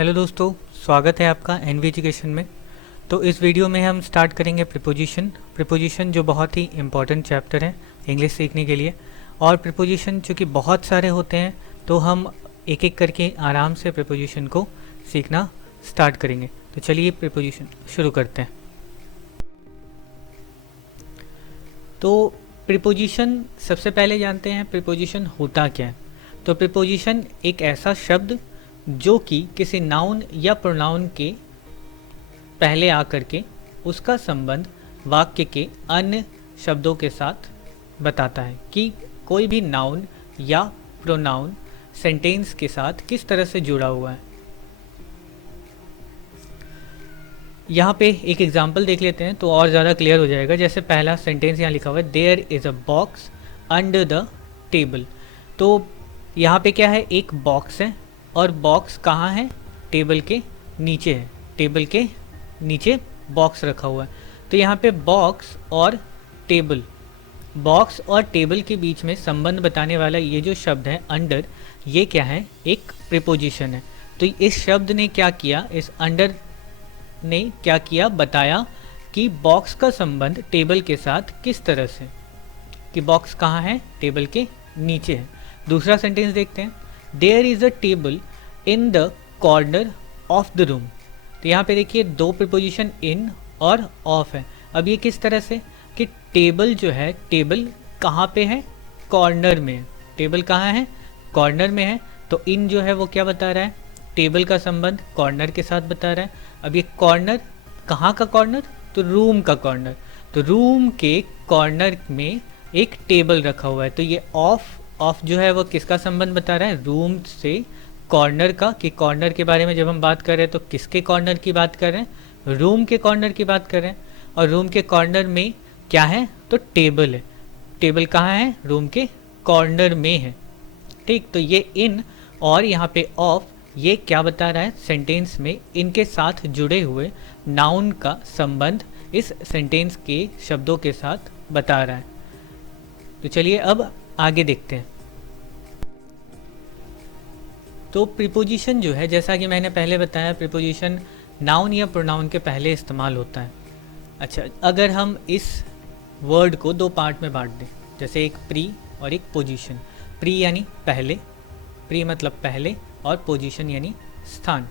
Hello दोस्तों, स्वागत है आपका एनवी एजुकेशन में। तो इस वीडियो में हम स्टार्ट करेंगे प्रीपोजिशन जो बहुत ही इम्पॉर्टेंट चैप्टर है इंग्लिश सीखने के लिए। और प्रीपोजिशन चूँकि बहुत सारे होते हैं तो हम एक एक करके आराम से प्रीपोजिशन को सीखना स्टार्ट करेंगे। तो चलिए प्रीपोजिशन शुरू करते हैं। तो प्रीपोजिशन सबसे पहले जानते हैं प्रीपोजिशन होता क्या है। तो प्रीपोजिशन एक ऐसा शब्द जो कि किसी नाउन या प्रोनाउन के पहले आकर के उसका संबंध वाक्य के अन्य शब्दों के साथ बताता है कि कोई भी नाउन या प्रोनाउन सेंटेंस के साथ किस तरह से जुड़ा हुआ है। यहाँ पे एक एग्जांपल देख लेते हैं तो और ज़्यादा क्लियर हो जाएगा। जैसे पहला सेंटेंस यहाँ लिखा हुआ है, there is a box under the table. तो यहाँ पे क्या है, एक बॉक्स है और बॉक्स कहाँ है, टेबल के नीचे है। टेबल के नीचे बॉक्स रखा हुआ है। तो यहाँ पे बॉक्स और टेबल के बीच में संबंध बताने वाला ये जो शब्द है अंडर, ये क्या है, एक प्रीपोजिशन है। तो इस शब्द ने क्या किया, इस अंडर ने क्या किया, बताया कि बॉक्स का संबंध टेबल के साथ किस तरह से, कि बॉक्स कहाँ है, टेबल के नीचे है। दूसरा सेंटेंस देखते हैं, there is a table in the corner of the room. तो यहाँ पे देखिए दो प्रीपोजिशन इन और ऑफ है। अब ये किस तरह से कि टेबल जो है, टेबल कहाँ पे है, कॉर्नर में है। टेबल कहाँ है, कॉर्नर में है। तो इन जो है वो क्या बता रहा है, टेबल का संबंध कॉर्नर के साथ बता रहा है। अब ये कॉर्नर कहाँ का कॉर्नर, तो रूम का कॉर्नर। तो रूम के कॉर्नर में एक टेबल रखा हुआ है। तो ये ऑफ जो है वो किसका संबंध बता रहा है, रूम से कॉर्नर का। कि कॉर्नर के बारे में जब हम बात कर रहे हैं तो किसके कॉर्नर की बात कर रहे हैं, रूम के कॉर्नर की बात कर रहे हैं। और रूम के कॉर्नर में क्या है, तो टेबल है। टेबल कहाँ है, रूम के कॉर्नर में है। ठीक, तो ये इन और यहाँ पे ऑफ, ये क्या बता रहा है, सेंटेंस में इनके साथ जुड़े हुए नाउन का संबंध इस सेंटेंस के शब्दों के साथ बता रहा है। तो चलिए अब आगे देखते हैं। तो प्रीपोजिशन जो है, जैसा कि मैंने पहले बताया, प्रीपोजिशन नाउन या प्रोनाउन के पहले इस्तेमाल होता है। अच्छा, अगर हम इस वर्ड को दो पार्ट में बांट दें, जैसे एक प्री और एक पोजीशन। प्री यानी पहले, प्री मतलब पहले, और पोजीशन यानी स्थान,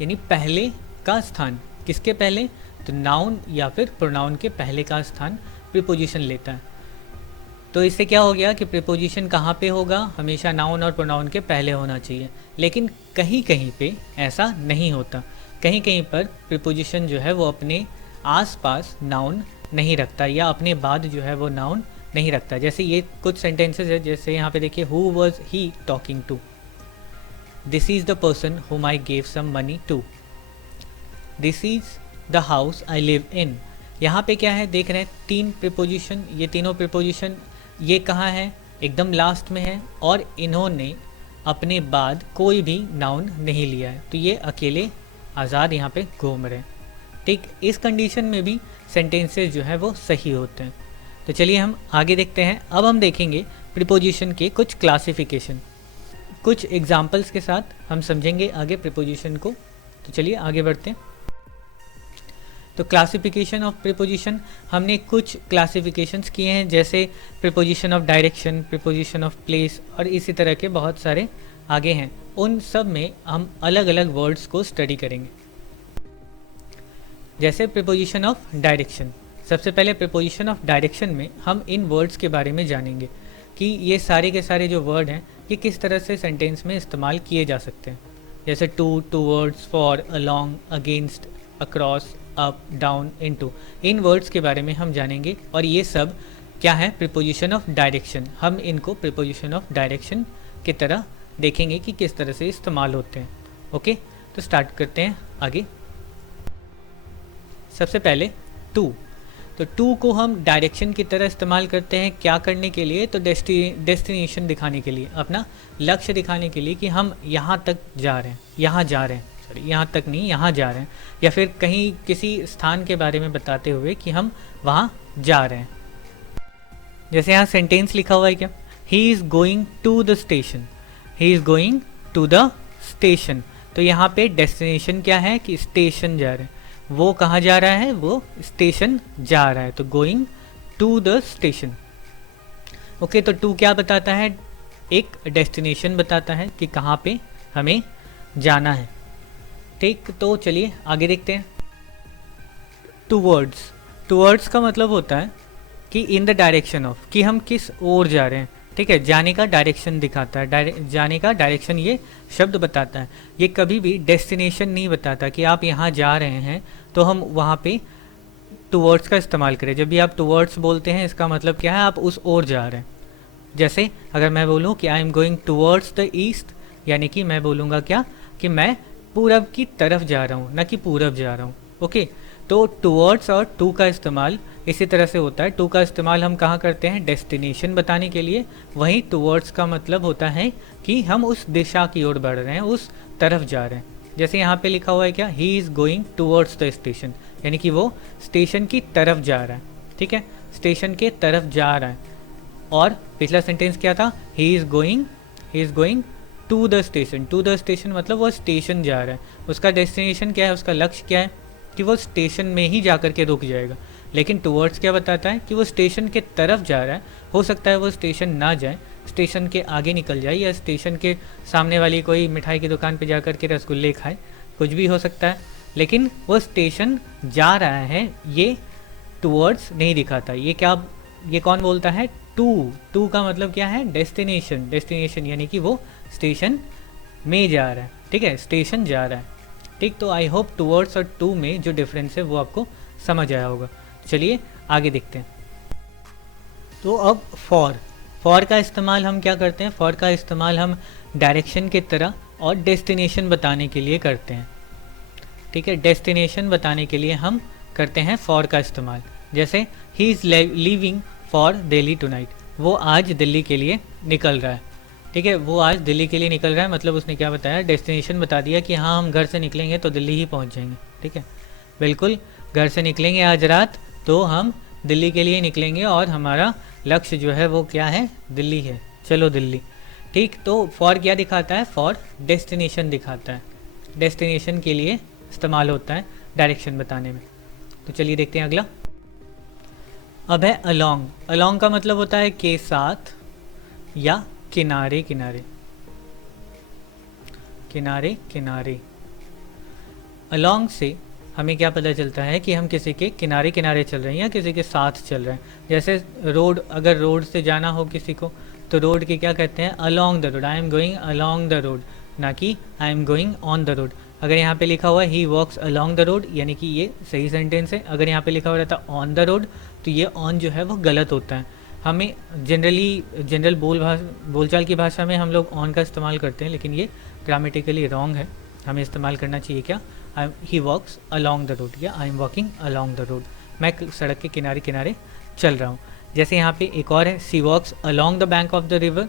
यानी पहले का स्थान। किसके पहले, तो नाउन या फिर प्रोनाउन के पहले का स्थान प्रीपोजिशन लेता है। तो इससे क्या हो गया कि प्रीपोजिशन कहाँ पे होगा, हमेशा नाउन और प्रोनाउन के पहले होना चाहिए। लेकिन कहीं कहीं पे ऐसा नहीं होता। कहीं कहीं पर प्रीपोजिशन जो है वो अपने आसपास नाउन नहीं रखता, या अपने बाद जो है वो नाउन नहीं रखता। जैसे ये कुछ सेंटेंसेस है, जैसे यहाँ पे देखिए, who was he talking to, this is the person whom I gave some money to, this is the house I live in. यहाँ पे क्या है, देख रहे हैं तीन प्रीपोजिशन, ये तीनों प्रीपोजिशन ये कहाँ है, एकदम लास्ट में है, और इन्होंने अपने बाद कोई भी नाउन नहीं लिया है। तो ये अकेले आज़ाद यहाँ पे घूम रहे हैं। ठीक, इस कंडीशन में भी सेंटेंसेस जो है वो सही होते हैं। तो चलिए हम आगे देखते हैं। अब हम देखेंगे प्रीपोजिशन के कुछ क्लासिफिकेशन, कुछ एग्जाम्पल्स के साथ हम समझेंगे आगे प्रीपोजिशन को। तो चलिए आगे बढ़ते हैं। तो क्लासिफिकेशन ऑफ प्रीपोजिशन, हमने कुछ क्लासिफिकेशंस किए हैं, जैसे preposition of direction, preposition of place, और इसी तरह के बहुत सारे आगे हैं। उन सब में हम अलग अलग वर्ड्स को स्टडी करेंगे। जैसे प्रीपोजिशन ऑफ डायरेक्शन, सबसे पहले प्रीपोजिशन ऑफ डायरेक्शन में हम इन वर्ड्स के बारे में जानेंगे कि ये सारे के सारे जो वर्ड हैं ये किस तरह से सेंटेंस में इस्तेमाल किए जा सकते हैं। जैसे to, towards, for, along, against, across, up, down, into, इन वर्ड्स के बारे में हम जानेंगे। और ये सब क्या है, प्रीपोजिशन ऑफ डायरेक्शन। हम इनको प्रीपोजिशन ऑफ डायरेक्शन की तरह देखेंगे कि किस तरह से इस्तेमाल होते हैं। ओके, तो स्टार्ट करते हैं आगे। सबसे पहले टू। तो टू को हम डायरेक्शन की तरह इस्तेमाल करते हैं, क्या करने के लिए, तो डेस्टिनेशन दिखाने के लिए, अपना लक्ष्य दिखाने के लिए कि हम यहाँ तक जा रहे हैं, यहाँ जा रहे हैं, यहाँ तक नहीं, यहाँ जा रहे हैं, या फिर कहीं किसी स्थान के बारे में बताते हुए कि हम वहाँ जा रहे हैं। जैसे यहाँ सेंटेंस लिखा हुआ है क्या, he is going to the station, he is going to the station. तो यहाँ पे डेस्टिनेशन क्या है कि स्टेशन जा रहे हैं, वो कहाँ जा रहा है, वो स्टेशन जा रहा है, तो going to the station. Okay, तो टू क्या बताता है, एक डेस्टिनेशन बताता है कि कहाँ पे हमें जाना है। ठीक, तो चलिए आगे देखते हैं। टूवर्ड्स, टूवर्ड्स का मतलब होता है कि इन द डायरेक्शन ऑफ, कि हम किस ओर जा रहे हैं। ठीक है, जाने का डायरेक्शन दिखाता है, जाने का डायरेक्शन ये शब्द बताता है। ये कभी भी डेस्टिनेशन नहीं बताता कि आप यहाँ जा रहे हैं तो हम वहाँ पे टूवर्ड्स का इस्तेमाल करें। जब भी आप टूवर्ड्स बोलते हैं इसका मतलब क्या है, आप उस ओर जा रहे हैं। जैसे अगर मैं बोलूँ कि I am going towards the east, यानी कि मैं बोलूँगा क्या, कि मैं पूरब की तरफ जा रहा हूँ, ना कि पूरब जा रहा हूँ। ओके, तो टूवर्ड्स और टू का इस्तेमाल इसी तरह से होता है। टू का इस्तेमाल हम कहाँ करते हैं, डेस्टिनेशन बताने के लिए। वहीं टूवर्ड्स का मतलब होता है कि हम उस दिशा की ओर बढ़ रहे हैं, उस तरफ जा रहे हैं। जैसे यहाँ पे लिखा हुआ है क्या, he is going towards the station, यानी कि वो स्टेशन की तरफ जा रहा है। ठीक है, स्टेशन के तरफ जा रहा है। और पिछला सेंटेंस क्या था, he is going to the station. To the station मतलब वो स्टेशन जा रहा है। उसका डेस्टिनेशन क्या है, उसका लक्ष्य क्या है, कि वो स्टेशन में ही जा कर के रुक जाएगा। लेकिन टूवर्ड्स क्या बताता है कि वो स्टेशन के तरफ जा रहा है। हो सकता है वो स्टेशन ना जाए, स्टेशन के आगे निकल जाए, या स्टेशन के सामने वाली कोई मिठाई की दुकान पे जा कर के रसगुल्ले खाए, कुछ भी हो सकता है। लेकिन वो स्टेशन जा रहा है, ये टूवर्ड्स नहीं दिखाता। ये क्या, ये कौन बोलता है, टू का मतलब क्या है, डेस्टिनेशन। डेस्टिनेशन यानी कि वो स्टेशन में जा रहा है। ठीक है, स्टेशन जा रहा है। ठीक, तो आई होप टूवर्ड्स और टू में जो डिफरेंस है वो आपको समझ आया होगा। चलिए आगे देखते हैं। तो अब फॉर का इस्तेमाल हम क्या करते हैं, फॉर का इस्तेमाल हम डायरेक्शन की तरह और डेस्टिनेशन बताने के लिए करते हैं। ठीक है, डेस्टिनेशन बताने के लिए हम करते हैं फॉर का इस्तेमाल। जैसे he is leaving for Delhi tonight, वो आज दिल्ली के लिए निकल रहा है। ठीक है, वो आज दिल्ली के लिए निकल रहा है, मतलब उसने क्या बताया, डेस्टिनेशन बता दिया कि हाँ हम घर से निकलेंगे तो दिल्ली ही पहुंच जाएंगे। ठीक है, बिल्कुल, घर से निकलेंगे आज रात तो हम दिल्ली के लिए निकलेंगे और हमारा लक्ष्य जो है वो क्या है, दिल्ली है, चलो दिल्ली। ठीक, तो फॉर क्या दिखाता है, फॉर डेस्टिनेशन दिखाता है। डेस्टिनेशन के लिए इस्तेमाल होता है डायरेक्शन बताने में। तो चलिए देखते हैं अगला। अब है अलोंग। अलोंग का मतलब होता है के साथ या किनारे किनारे, किनारे किनारे। अलोंग से हमें क्या पता चलता है कि हम किसी के किनारे किनारे चल रहे हैं या किसी के साथ चल रहे हैं। जैसे रोड, अगर रोड से जाना हो किसी को तो रोड के क्या कहते हैं, along the road, I am going along the road, ना कि I am going on the road. अगर यहाँ पे लिखा हुआ है ही वॉक्स अलोंग द रोड, यानी कि ये सही सेंटेंस है। अगर यहाँ पे लिखा हुआ रहता ऑन द रोड तो ये ऑन जो है वो गलत होता है। हमें जनरल बोलचाल की भाषा में हम लोग ऑन का इस्तेमाल करते हैं, लेकिन ये ग्रामेटिकली रॉन्ग है। हमें इस्तेमाल करना चाहिए क्या, ही वॉक्स अलॉन्ग द रोड या I am walking along the road, मैं सड़क के किनारे किनारे चल रहा हूँ। जैसे यहाँ पे एक और है, she walks along the bank of the river,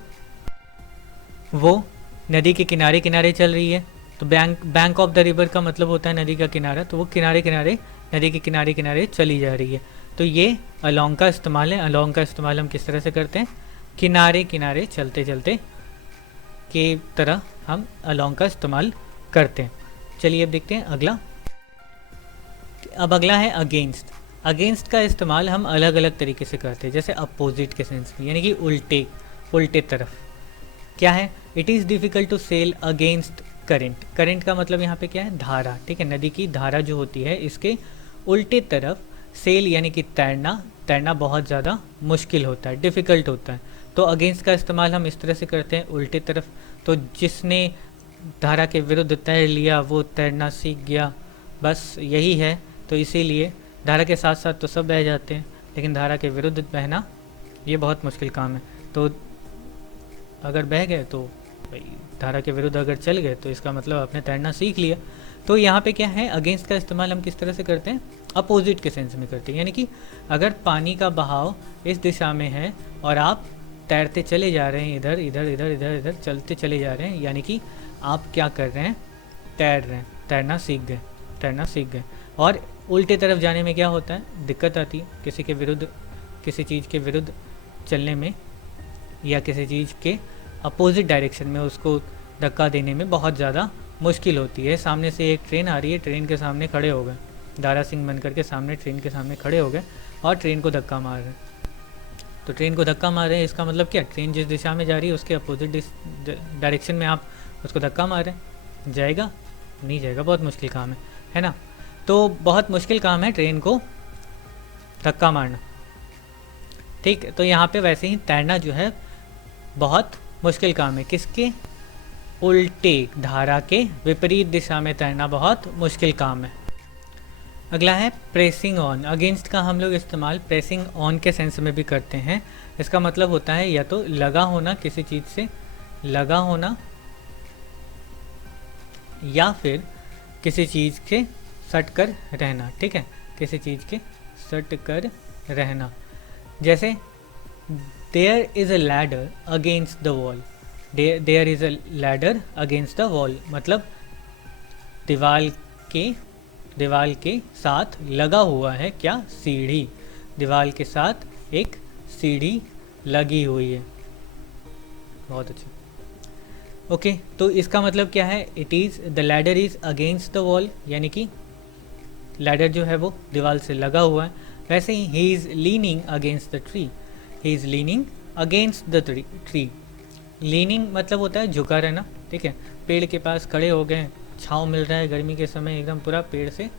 वो नदी के किनारे किनारे चल रही है। तो बैंक ऑफ द रिवर का मतलब होता है नदी का किनारा, तो वो किनारे किनारे, नदी के किनारे किनारे चली जा रही है। तो ये अलॉन्ग का इस्तेमाल है। अलॉन्ग का इस्तेमाल हम किस तरह से करते हैं, किनारे किनारे चलते चलते के तरह हम अलॉन्ग का इस्तेमाल करते हैं। चलिए अब देखते हैं अगला। अब अगला है अगेंस्ट। अगेंस्ट का इस्तेमाल हम अलग अलग तरीके से करते हैं, जैसे अपोजिट के सेंस में, यानी कि उल्टे तरफ। क्या है, it is difficult to sail against current. Current का मतलब यहाँ पे क्या है, धारा। ठीक है, नदी की धारा जो होती है इसके उल्टे तरफ सेल यानी कि तैरना बहुत ज़्यादा मुश्किल होता है, डिफ़िकल्ट होता है। तो अगेंस्ट का इस्तेमाल हम इस तरह से करते हैं, उल्टे तरफ। तो जिसने धारा के विरुद्ध तैर लिया वो तैरना सीख गया, बस यही है। तो इसीलिए धारा के साथ साथ तो सब बह जाते हैं, लेकिन धारा के विरुद्ध बहना ये बहुत मुश्किल काम है। तो अगर बह गए तो भाई, धारा के विरुद्ध अगर चल गए तो इसका मतलब आपने तैरना सीख लिया। तो यहाँ पे क्या है, अगेंस्ट का इस्तेमाल हम किस तरह से करते हैं, अपोजिट के सेंस में करते हैं। यानी कि अगर पानी का बहाव इस दिशा में है और आप तैरते चले जा रहे हैं, इधर इधर इधर इधर इधर चलते चले जा रहे हैं, यानी कि आप क्या कर रहे हैं, तैर रहे हैं, तैरना सीख गए। और उल्टे तरफ जाने में क्या होता है, दिक्कत आती है, किसी के विरुद्ध, किसी चीज़ के विरुद्ध चलने में या किसी चीज़ के अपोजिट डायरेक्शन में उसको धक्का देने में बहुत ज़्यादा मुश्किल होती है। सामने से एक ट्रेन आ रही है, ट्रेन के सामने खड़े हो गए, दारा सिंह बनकर के सामने ट्रेन के सामने खड़े हो गए और ट्रेन को धक्का मार रहे हैं। तो ट्रेन को धक्का मार रहे हैं, इसका मतलब क्या, ट्रेन जिस दिशा में जा रही है उसके अपोजिट डायरेक्शन में आप उसको धक्का मार रहे हैं, जाएगा नहीं जाएगा, बहुत मुश्किल काम है ना। तो बहुत मुश्किल काम है ट्रेन को धक्का मारना, ठीक। तो यहाँ पे वैसे ही तैरना जो है बहुत मुश्किल काम है। किसके, उल्टे धारा के विपरीत दिशा में तैरना बहुत मुश्किल काम है। अगला है प्रेसिंग ऑन। अगेंस्ट का हम लोग इस्तेमाल प्रेसिंग ऑन के सेंस में भी करते हैं। इसका मतलब होता है या तो लगा होना, किसी चीज़ से लगा होना, या फिर किसी चीज़ के सट कर रहना, ठीक है, किसी चीज़ के सट कर रहना। जैसे there is a ladder against the wall, there is a ladder against the wall, मतलब दीवाल के साथ लगा हुआ है क्या, सीढ़ी, दीवार के साथ एक सीढ़ी लगी हुई है। बहुत अच्छा, ओके। तो इसका मतलब क्या है, it is the ladder is against the wall, यानी कि लैडर जो है वो दीवार से लगा हुआ है। वैसे he is leaning against the tree, he is leaning against the tree. Leaning मतलब होता है झुका रहना, ठीक है। पेड़ के पास खड़े हो गए, छाँव मिल रहा है गर्मी के समय, एकदम पूरा पेड़ से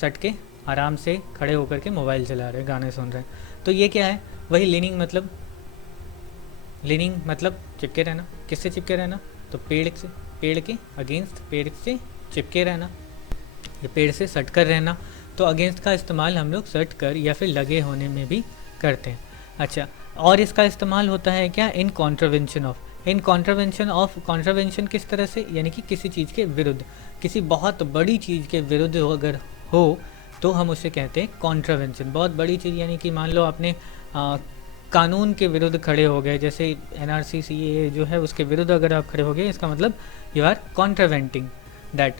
सट के आराम से खड़े होकर के मोबाइल चला रहे हैं, गाने सुन रहे हैं। तो ये क्या है, वही लीनिंग मतलब चिपके रहना। किससे चिपके रहना, तो पेड़ से, पेड़ के अगेंस्ट, पेड़ से चिपके रहना, ये पेड़ से सट कर रहना। तो अगेंस्ट का इस्तेमाल हम लोग सट कर या फिर लगे होने में भी करते हैं। अच्छा, और इसका इस्तेमाल होता है क्या, इन contravention of. In contravention of, contravention किस तरह से, यानी कि किसी चीज़ के विरुद्ध, किसी बहुत बड़ी चीज़ के विरुद्ध अगर हो तो हम उसे कहते हैं कॉन्ट्रावेंशन। बहुत बड़ी चीज़ यानी कि मान लो आपने कानून के विरुद्ध खड़े हो गए, जैसे NRC CAA जो है उसके विरुद्ध अगर आप खड़े हो गए, इसका मतलब यू आर कॉन्ट्रावेंटिंग दैट।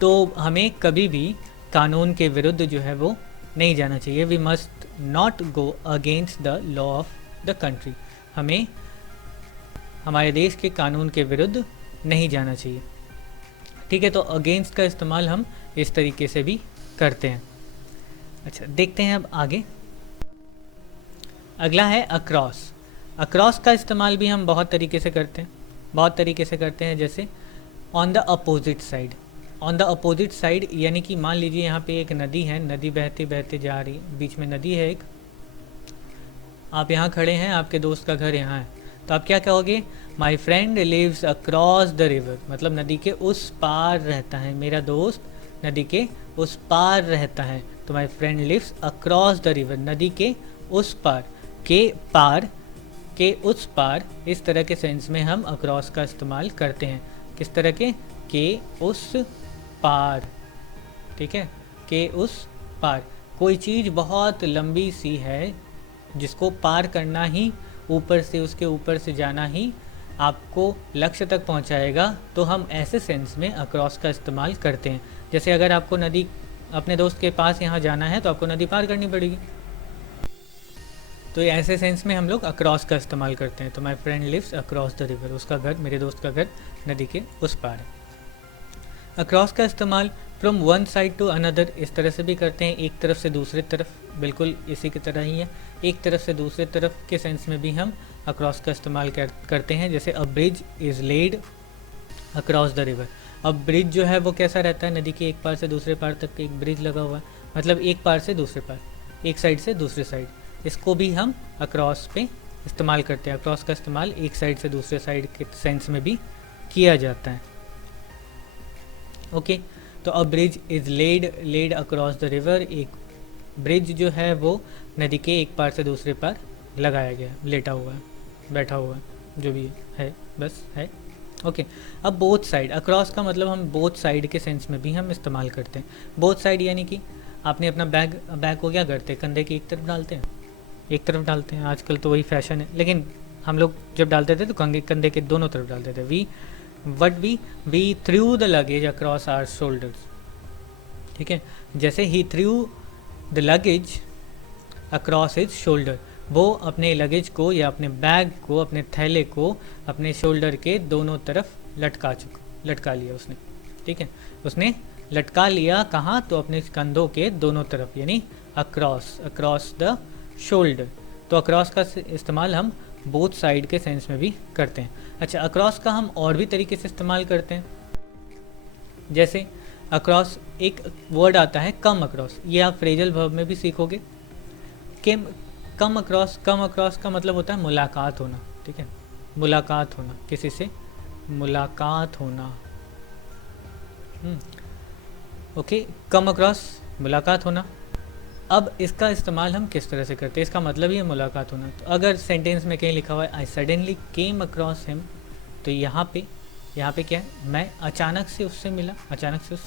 तो हमें कभी भी कानून के विरुद्ध जो है वो नहीं जाना चाहिए। We must not go against the law of the country, हमें हमारे देश के कानून के विरुद्ध नहीं जाना चाहिए, ठीक है। तो अगेंस्ट का इस्तेमाल हम इस तरीके से भी करते हैं। अच्छा, देखते हैं अब आगे। अगला है अक्रॉस। अक्रॉस का इस्तेमाल भी हम बहुत तरीके से करते हैं, जैसे on the opposite side. On the opposite side यानी कि मान लीजिए यहाँ पे एक नदी है, नदी बहते बहते जा रही है, बीच में नदी है एक, आप यहाँ खड़े हैं, आपके दोस्त का घर यहाँ है, तो आप क्या कहोगे, my friend lives across the river, मतलब नदी के उस पार रहता है, मेरा दोस्त नदी के उस पार रहता है। तो my friend lives across the river, नदी के उस पार, के उस पार, इस तरह के सेंस में हम अक्रॉस का इस्तेमाल करते हैं। किस तरह के उस पार, ठीक है, के उस पार। कोई चीज़ बहुत लंबी सी है जिसको पार करना ही, ऊपर से, उसके ऊपर से जाना ही आपको लक्ष्य तक पहुंचाएगा, तो हम ऐसे सेंस में अक्रॉस का इस्तेमाल करते हैं। जैसे अगर आपको नदी, अपने दोस्त के पास यहाँ जाना है तो आपको नदी पार करनी पड़ेगी, तो ऐसे सेंस में हम लोग अक्रॉस का इस्तेमाल करते हैं। तो my friend lives across the river, उसका घर, मेरे दोस्त का घर नदी के उस पार है। अक्रॉस का इस्तेमाल from one side to another इस तरह से भी करते हैं, एक तरफ से दूसरी तरफ, बिल्कुल इसी की तरह ही है। एक तरफ से दूसरे तरफ के सेंस में भी हम अक्रॉस का इस्तेमाल करते हैं। जैसे a bridge is laid across the river. अब ब्रिज जो है वो कैसा रहता है, नदी के एक पार से दूसरे पार तक एक ब्रिज लगा हुआ है, मतलब एक पार से दूसरे पार, एक साइड से दूसरे साइड, इसको भी हम अक्रॉस पे इस्तेमाल करते हैं। अक्रॉस का इस्तेमाल एक साइड से दूसरे साइड के सेंस में भी किया जाता है। ओके, तो a bridge is laid across the river, एक ब्रिज जो है वो नदी के एक पार से दूसरे पार लगाया गया, लेटा हुआ है, बैठा हुआ है, जो भी है, बस है। ओके, अब बोथ साइड, अक्रॉस का मतलब हम बोथ साइड के सेंस में भी हम इस्तेमाल करते हैं। बोथ साइड यानी कि आपने अपना बैग को क्या करते हैं, कंधे की एक तरफ डालते हैं, आजकल तो वही फैशन है, लेकिन हम लोग जब डालते थे तो कंधे के दोनों तरफ डालते थे। We threw the luggage across our shoulders, ठीक है। जैसे ही threw the luggage across his shoulder, वो अपने लगेज को या अपने बैग को, अपने थैले को अपने शोल्डर के दोनों तरफ लटका लिया उसने, ठीक है। उसने लटका लिया कहाँ, तो अपने कंधों के दोनों तरफ, यानी अक्रॉस द शोल्डर। तो अक्रॉस का इस्तेमाल हम बोथ साइड के सेंस में भी करते हैं। अच्छा, अक्रॉस का हम और भी तरीके से इस्तेमाल करते हैं, जैसे अक्रॉस एक वर्ड आता है कम अक्रॉस, ये आप फ्रेजल वर्ब में भी सीखोगे। कम अक्रॉस का मतलब होता है मुलाकात होना, ठीक है, मुलाकात होना, किसी से मुलाकात होना। ओके, कम अक्रॉस मुलाकात होना। अब इसका इस्तेमाल हम किस तरह से करते हैं, इसका मतलब ही है मुलाकात होना। तो अगर सेंटेंस में कहीं लिखा हुआ है I suddenly came across him, तो यहाँ पे क्या है, मैं अचानक से उससे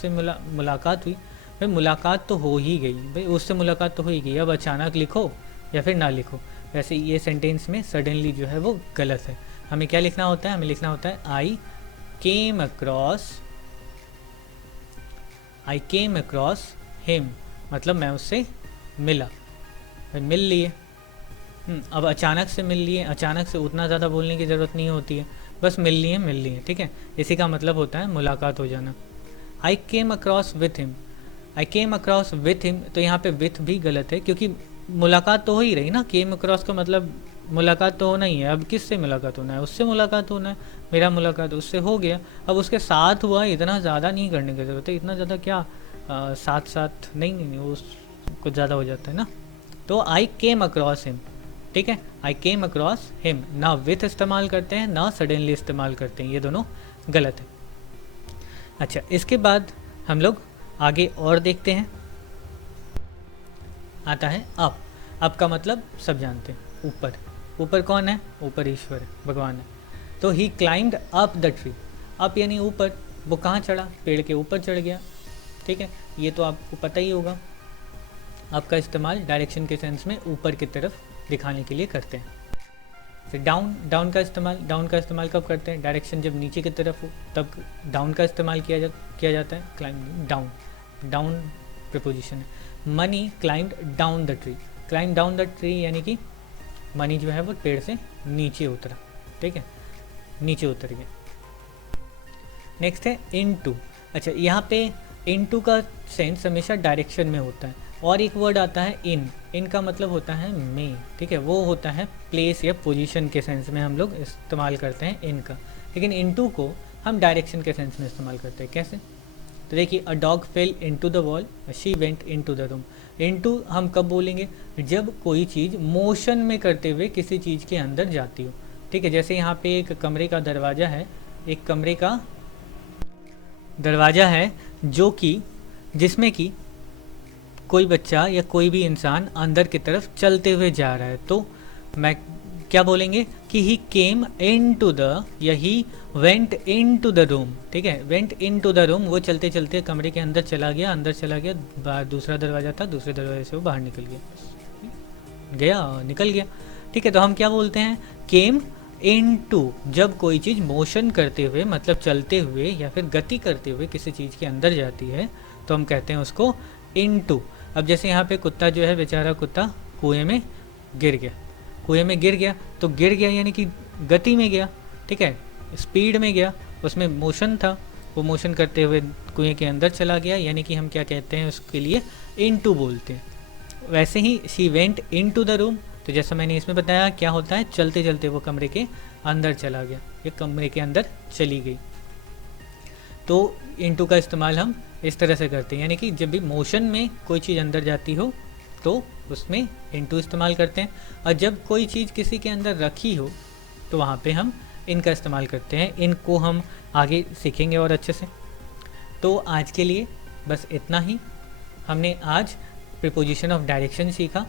मुलाकात हुई। भाई मुलाकात तो हो ही गई, भाई उससे मुलाकात तो हो ही गई, अब अचानक लिखो या फिर ना लिखो। वैसे ये सेंटेंस में सडनली जो है वो गलत है। हमें क्या लिखना होता है, हमें लिखना होता है आई केम अक्रॉस हिम, मतलब मैं उससे मिला, मिल लिए। अब अचानक से मिल लिए, अचानक से उतना ज़्यादा बोलने की ज़रूरत नहीं होती है, बस मिल लिए, ठीक है। इसी का मतलब होता है मुलाकात हो जाना। आई केम अक्रॉस विथ हिम, तो यहाँ पे विथ भी गलत है, क्योंकि मुलाकात तो हो ही रही ना। केम अक्रॉस का मतलब मुलाकात तो होना ही है। अब किससे मुलाकात होना है, उससे मुलाकात होना है, मेरा मुलाकात उससे हो गया, अब उसके साथ हुआ, इतना ज़्यादा नहीं करने की ज़रूरत है। इतना ज़्यादा क्या, साथ नहीं, वो कुछ ज़्यादा हो जाता है ना। तो आई केम अक्रॉस हिम, ठीक है, आई केम अक्रॉस हिम, ना विथ इस्तेमाल करते हैं ना सडनली इस्तेमाल करते हैं, ये दोनों गलत है। अच्छा, इसके बाद हम लोग आगे और देखते हैं। आता है अप का मतलब सब जानते हैं, ऊपर कौन है, ऊपर ईश्वर है, भगवान है। तो he climbed up the tree, up यानी ऊपर, वो कहाँ चढ़ा, पेड़ के ऊपर चढ़ गया, ठीक है। ये तो आपको पता ही होगा। अप का इस्तेमाल डायरेक्शन के सेंस में ऊपर की तरफ दिखाने के लिए करते हैं। फिर डाउन का इस्तेमाल कब करते हैं, डायरेक्शन जब नीचे की तरफ हो तब डाउन का इस्तेमाल किया जाता है। क्लाइंब डाउन प्रपोजिशन है। Money climbed down the tree, यानी कि मनी जो है वो पेड़ से नीचे उतरा, ठीक है, नीचे उतर गया। नेक्स्ट है इनटू। अच्छा, यहाँ पे इनटू का सेंस हमेशा डायरेक्शन में होता है। और एक वर्ड आता है इन का मतलब होता है में, ठीक है, वो होता है प्लेस या पोजीशन के सेंस में हम लोग इस्तेमाल करते हैं इन का। लेकिन इनटू को हम डायरेक्शन के सेंस में इस्तेमाल करते हैं। कैसे, तो देखिए, a dog fail into the wall, she went into the room. Into हम कब बोलेंगे, जब कोई चीज़ मोशन में करते हुए किसी चीज़ के अंदर जाती हो, ठीक है। जैसे यहाँ पे एक कमरे का दरवाज़ा है, जो कि जिसमें कि कोई बच्चा या कोई भी इंसान अंदर की तरफ चलते हुए जा रहा है, तो मैं क्या बोलेंगे कि ही केम इनटू द, या he went into the room, ठीक है। वेंट इनटू द रूम, वो चलते चलते कमरे के अंदर चला गया, दूसरा दरवाज़ा था, दूसरे दरवाजे से वो बाहर निकल गया, ठीक है। तो हम क्या बोलते हैं, केम इनटू, जब कोई चीज़ मोशन करते हुए, मतलब चलते हुए या फिर गति करते हुए किसी चीज़ के अंदर जाती है, तो हम कहते हैं उसको इनटू। अब जैसे यहाँ पे कुत्ता जो है, बेचारा कुत्ता कुएं में गिर गया, तो गिर गया यानी कि गति में गया, ठीक है, स्पीड में गया, उसमें मोशन था, वो मोशन करते हुए कुएं के अंदर चला गया, यानी कि हम क्या कहते हैं, उसके लिए इनटू बोलते हैं। वैसे ही she went into the room, तो जैसा मैंने इसमें बताया, क्या होता है, चलते चलते वो कमरे के अंदर चला गया, ये कमरे के अंदर चली गई। तो इनटू का इस्तेमाल हम इस तरह से करते हैं, यानी कि जब भी मोशन में कोई चीज़ अंदर जाती हो तो उसमें इनटू इस्तेमाल करते हैं, और जब कोई चीज़ किसी के अंदर रखी हो तो वहाँ पे हम इनका इस्तेमाल करते हैं। इनको हम आगे सीखेंगे और अच्छे से। तो आज के लिए बस इतना ही। हमने आज प्रीपोजिशन ऑफ डायरेक्शन सीखा।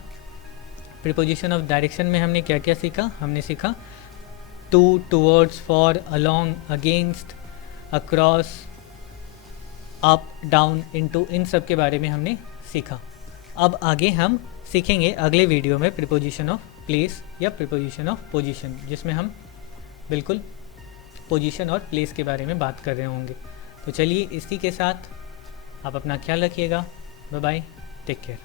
प्रीपोजिशन ऑफ डायरेक्शन में हमने क्या क्या सीखा, हमने सीखा to, towards, for, along, against, across, up, down, into, इन सब के बारे में हमने सीखा। अब आगे हम सीखेंगे अगले वीडियो में प्रीपोजिशन ऑफ प्लेस या प्रीपोजिशन ऑफ पोजीशन, जिसमें हम बिल्कुल पोजीशन और प्लेस के बारे में बात कर रहे होंगे। तो चलिए, इसी के साथ आप अपना ख्याल रखिएगा। Bye bye, take care.